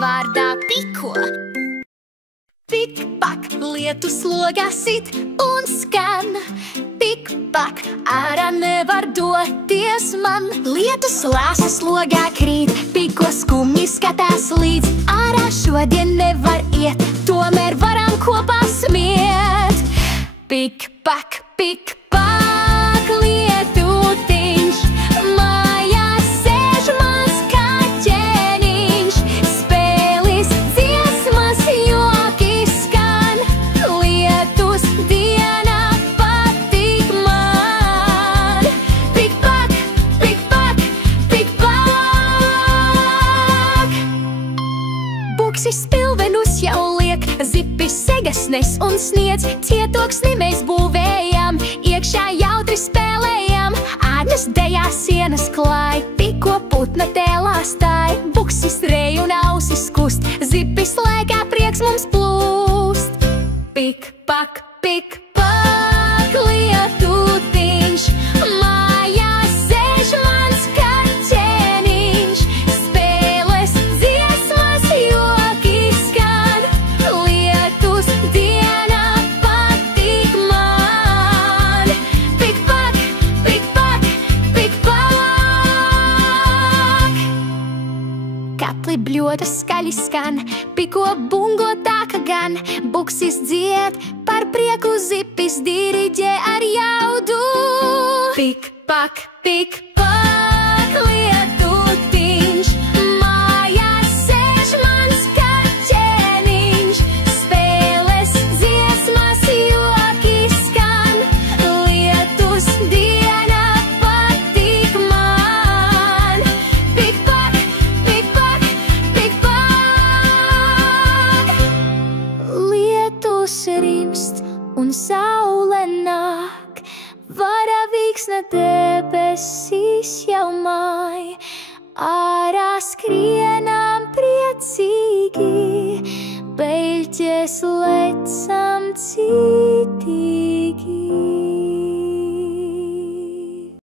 vārdā Piko. Pik-pak, lietu slogā sit un skan. Pik-pak, ārā nevar doties man. Lietus lāsa slogā krīt, Piko skumji skatās līdz. Ārā šodien nevar iet, tomēr varam kopā smiet. Pik-pak, pik-pak, lietutiņš, mājās sēž mans kaķeniņš. Spēlis, dziesmas, joki skan, lietus dienā patīk man. Pik-pak, pik-pak, pik-pak. Buksis pilvenus jau liek, zipis segas nes un sniedz. Cietoksni mēs būvējam, iekšā jautri spēlējam. Ārņas dejā sienas klāj, Piko putna tēlā stāj. Buksis rej un ausis kust, zipis lēkā prieks mums plūst. Pik-pak, pik-pak, lietutiņš, mājās sēž mans kaķeniņš. Spēles, dziesmas, joki skan, lietus dienā patīk man. Pik-pak, pik-pak, pik-pak. Kapli bļoda skaļi skan, Piko bungo tā ka gan. Buksis dzied, par prieku zipis diriģē ar jaudu. Pik-pak, pik-pak, lietutiņš, mājās sēž mans kaķeniņš. Spēles, dziesmas, joki skan, lietus dienā patīk man. Pik-pak, pik-pak, pik-pak. Lietus rimst un saule nāk, varavīksne debesīs jau māj. Ārā skrienām priecīgi, beļķes lecam citīgi.